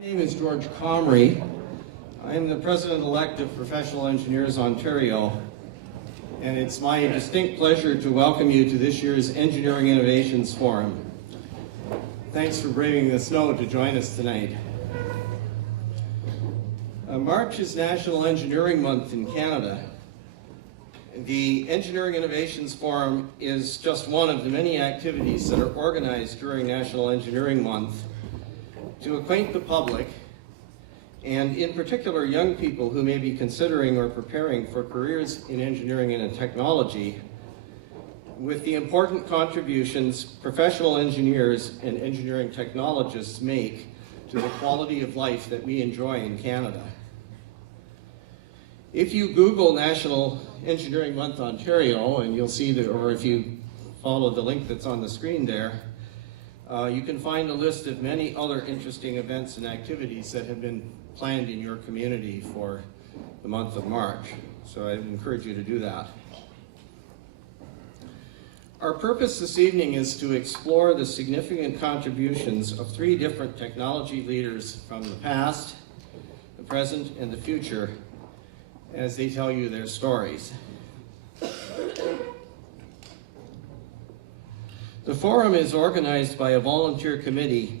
My name is George Comrie. I am the President-elect of Professional Engineers Ontario, and it's my distinct pleasure to welcome you to this year's Engineering Innovations Forum. Thanks for braving the snow to join us tonight. March is National Engineering Month in Canada. The Engineering Innovations Forum is just one of the many activities that are organized during National Engineering Month to acquaint the public, and in particular young people who may be considering or preparing for careers in engineering and in technology, with the important contributions professional engineers and engineering technologists make to the quality of life that we enjoy in Canada. If you Google National Engineering Month Ontario, and you'll see that, or if you follow the link that's on the screen there, you can find a list of many other interesting events and activities that have been planned in your community for the month of March. So I encourage you to do that. Our purpose this evening is to explore the significant contributions of three different technology leaders from the past, the present, and the future as they tell you their stories. The forum is organized by a volunteer committee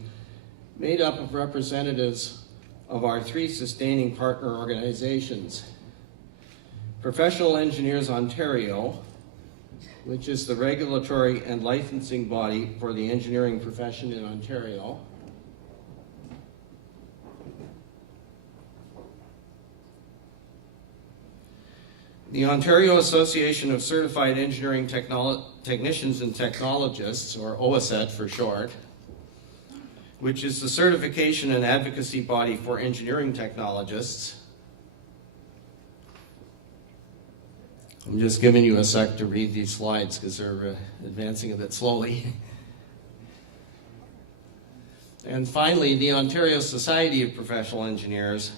made up of representatives of our three sustaining partner organizations: Professional Engineers Ontario, which is the regulatory and licensing body for the engineering profession in Ontario; the Ontario Association of Certified Engineering Technicians and Technologists, or OACET for short, which is the certification and advocacy body for engineering technologists. I'm just giving you a sec to read these slides because they're advancing a bit slowly. And finally, the Ontario Society of Professional Engineers,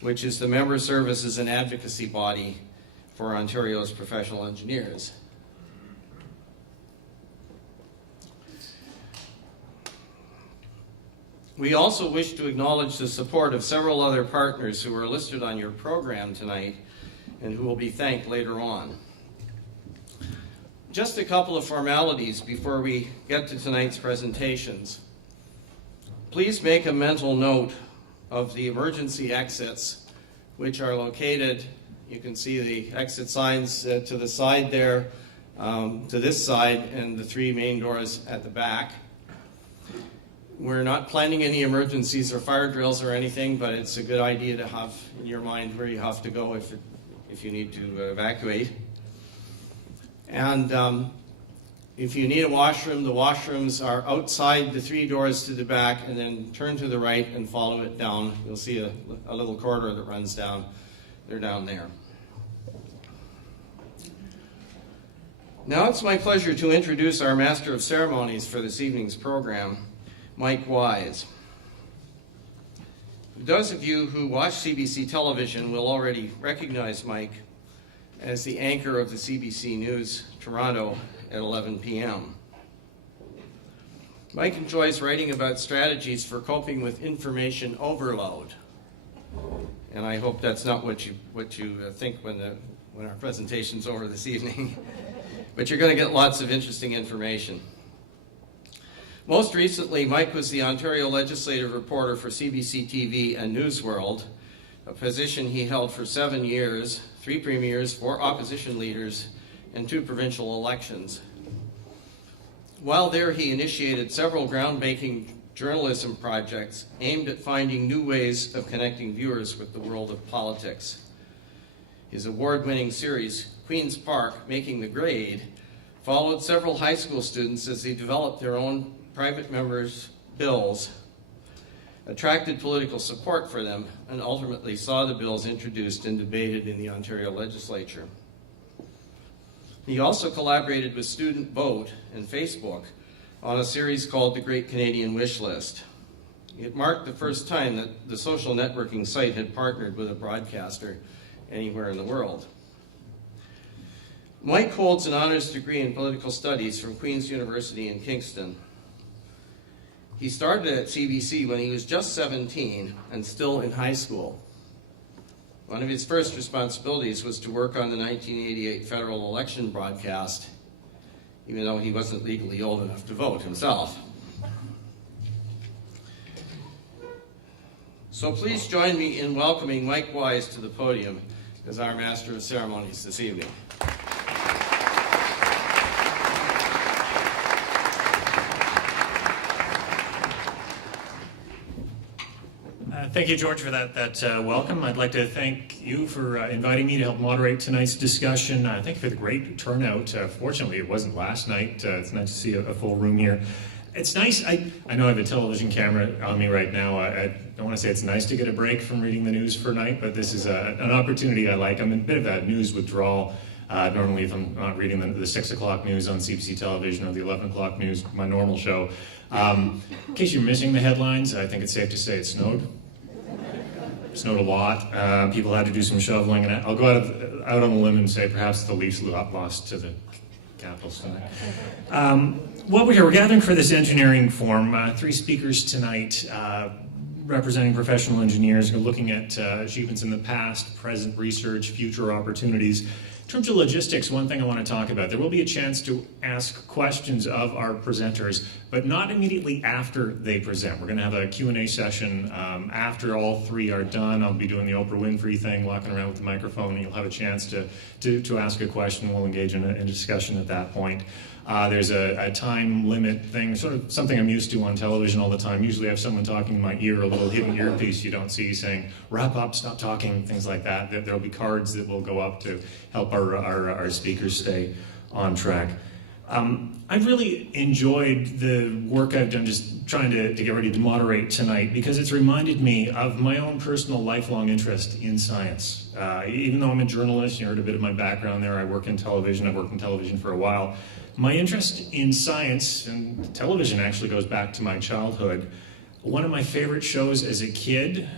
which is the member services and advocacy body for Ontario's professional engineers. We also wish to acknowledge the support of several other partners who are listed on your program tonight and who will be thanked later on. Just a couple of formalities before we get to tonight's presentations. Please make a mental note of the emergency exits, which are located, you can see the exit signs to the side there, to this side, and the three main doors at the back. We're not planning any emergencies or fire drills or anything, but it's a good idea to have in your mind where you have to go if you need to evacuate. And if you need a washroom, the washrooms are outside the three doors to the back, and then turn to the right and follow it down. You'll see a little corridor that runs down. They're down there. Now it's my pleasure to introduce our Master of Ceremonies for this evening's program, Mike Wise. Those of you who watch CBC television will already recognize Mike as the anchor of the CBC News Toronto at 11 p.m. Mike enjoys writing about strategies for coping with information overload. And I hope that's not what you think when our presentation's over this evening. But you're going to get lots of interesting information. Most recently, Mike was the Ontario legislative reporter for CBC TV and Newsworld, a position he held for 7 years, 3 premiers, 4 opposition leaders, and 2 provincial elections. While there, he initiated several groundbreaking journalism projects aimed at finding new ways of connecting viewers with the world of politics. His award-winning series, Queen's Park, Making the Grade, followed several high school students as they developed their own private members' bills, attracted political support for them, and ultimately saw the bills introduced and debated in the Ontario legislature. He also collaborated with Student Vote and Facebook on a series called The Great Canadian Wish List. It marked the first time that the social networking site had partnered with a broadcaster anywhere in the world. Mike holds an honors degree in political studies from Queen's University in Kingston. He started at CBC when he was just 17 and still in high school. One of his first responsibilities was to work on the 1988 federal election broadcast, even though he wasn't legally old enough to vote himself. So please join me in welcoming Mike Wise to the podium as our Master of Ceremonies this evening. Thank you, George, for that welcome. I'd like to thank you for inviting me to help moderate tonight's discussion. Thank you for the great turnout. Fortunately, it wasn't last night. It's nice to see a full room here. It's nice. I know I have a television camera on me right now. I don't want to say it's nice to get a break from reading the news for a night, but this is an opportunity I like. I'm in a bit of a news withdrawal. Normally, if I'm not reading the 6 o'clock news on CBC television or the 11 o'clock news, my normal show. In case you're missing the headlines, I think it's safe to say it snowed. It snowed a lot. People had to do some shoveling, and I'll go out on a limb and say perhaps the Leafs lost to the Capitals tonight. Well, we're gathering for this engineering forum. 3 speakers tonight representing professional engineers who are looking at achievements in the past, present research, future opportunities. In terms of logistics, one thing I want to talk about, there will be a chance to ask questions of our presenters, but not immediately after they present. We're going to have a Q&A session after all 3 are done. I'll be doing the Oprah Winfrey thing, walking around with the microphone, and you'll have a chance to ask a question. We'll engage in a discussion at that point. There's a time limit thing, sort of something I'm used to on television all the time. Usually I have someone talking in my ear, a little hidden earpiece you don't see, saying, wrap up, stop talking, things like that. There'll be cards that will go up to help our speakers stay on track. I've really enjoyed the work I've done just trying to get ready to moderate tonight, because it's reminded me of my own personal lifelong interest in science. Even though I'm a journalist, you heard a bit of my background there, I work in television, I've worked in television for a while. My interest in science, and television actually goes back to my childhood. One of my favorite shows as a kid,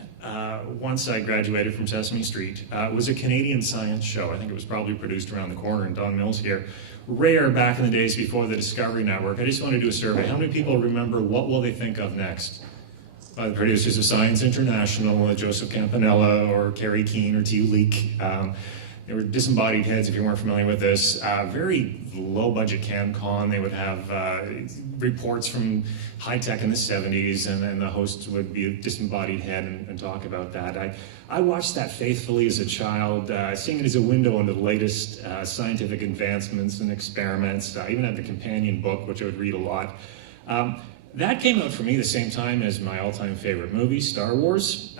once I graduated from Sesame Street, was a Canadian science show. I think it was probably produced around the corner in Don Mills here. Rare back in the days before the Discovery Network. I just want to do a survey. How many people remember What Will They Think of Next? By the producers of Science International, Joseph Campanella or Kerry Keane or T. Leak. They were disembodied heads, if you weren't familiar with this. Very low-budget CanCon. They would have reports from high-tech in the 70s, and the host would be a disembodied head and talk about that. I watched that faithfully as a child, seeing it as a window into the latest scientific advancements and experiments. I even had the companion book, which I would read a lot. That came out for me the same time as my all-time favorite movie, Star Wars.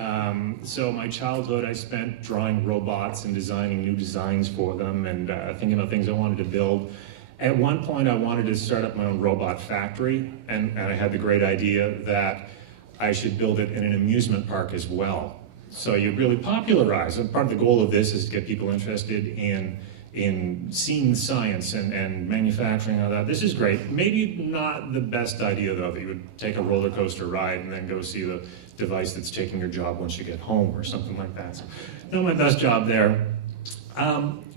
So my childhood I spent drawing robots and designing new designs for them and thinking about things I wanted to build. At one point I wanted to start up my own robot factory, and I had the great idea that I should build it in an amusement park as well. So you really popularize, and part of the goal of this is to get people interested in seeing science and manufacturing all that. This is great. Maybe not the best idea, though, that you would take a roller coaster ride and then go see the device that's taking your job once you get home or something like that. So, not my best job there.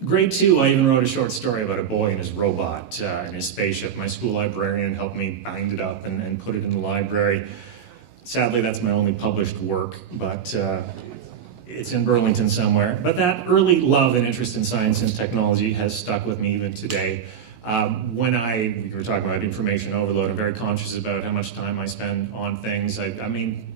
Grade 2, I even wrote a short story about a boy and his robot and his spaceship. My school librarian helped me bind it up and put it in the library. Sadly, that's my only published work, but it's in Burlington somewhere. But that early love and interest in science and technology has stuck with me even today. When we were talking about information overload, I'm very conscious about how much time I spend on things. I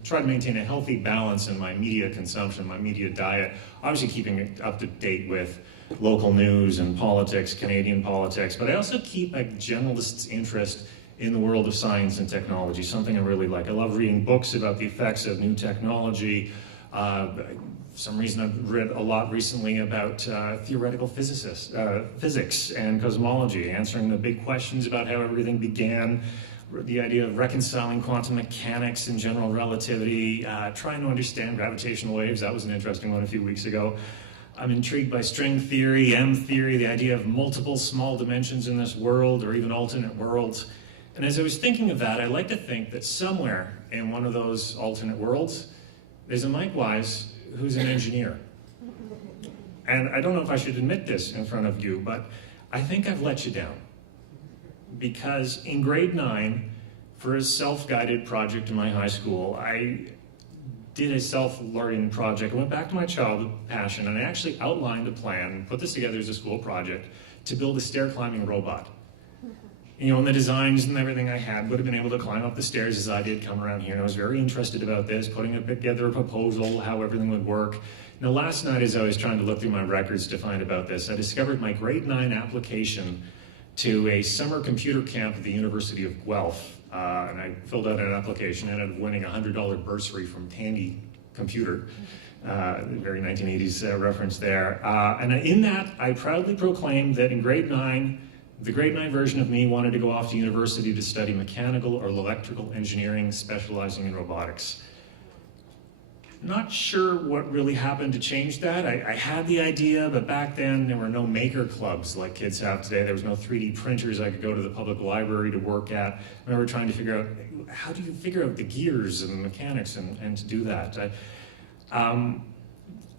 try to maintain a healthy balance in my media consumption, my media diet, obviously keeping it up to date with local news and politics, Canadian politics, but I also keep a generalist's interest in the world of science and technology, something I really like. I love reading books about the effects of new technology. For some reason I've read a lot recently about theoretical physics and cosmology, answering the big questions about how everything began, the idea of reconciling quantum mechanics and general relativity, trying to understand gravitational waves. That was an interesting one a few weeks ago. I'm intrigued by string theory, M theory, the idea of multiple small dimensions in this world or even alternate worlds. And as I was thinking of that, I like to think that somewhere in one of those alternate worlds, there's a Mike Wise who's an engineer. And I don't know if I should admit this in front of you, but I think I've let you down. Because in grade 9, for a self-guided project in my high school, I did a self-learning project. I went back to my childhood passion, and I actually outlined a plan, put this together as a school project, to build a stair-climbing robot. You know, and the designs and everything I had would have been able to climb up the stairs as I did come around here. And I was very interested about this, putting together a proposal, how everything would work. Now, last night, as I was trying to look through my records to find about this, I discovered my grade 9 application to a summer computer camp at the University of Guelph. And I filled out an application and ended up winning a $100 bursary from Tandy Computer. Very 1980s reference there. And in that, I proudly proclaimed that in grade 9, the grade 9 version of me wanted to go off to university to study mechanical or electrical engineering, specializing in robotics. Not sure what really happened to change that. I had the idea, but back then there were no maker clubs like kids have today. There was no 3D printers I could go to the public library to work at. I remember trying to figure out, how do you figure out the gears and the mechanics and to do that? I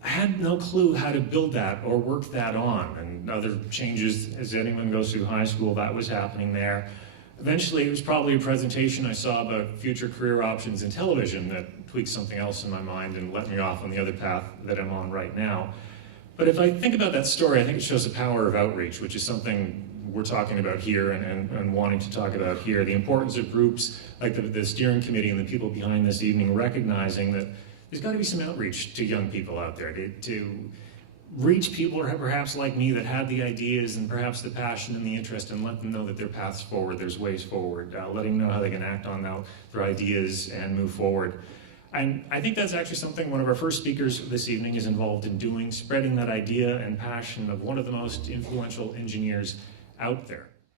had no clue how to build that or work that on, and other changes as anyone goes through high school, that was happening there. Eventually, it was probably a presentation I saw about future career options in television that tweaked something else in my mind and let me off on the other path that I'm on right now. But if I think about that story, I think it shows the power of outreach, which is something we're talking about here and wanting to talk about here. The importance of groups like the steering committee and the people behind this evening recognizing that there's got to be some outreach to young people out there to reach people perhaps like me that had the ideas and perhaps the passion and the interest, and let them know that there are paths forward, there's ways forward, letting them know how they can act on their ideas and move forward. And I think that's actually something one of our first speakers this evening is involved in doing, spreading that idea and passion of one of the most influential engineers out there.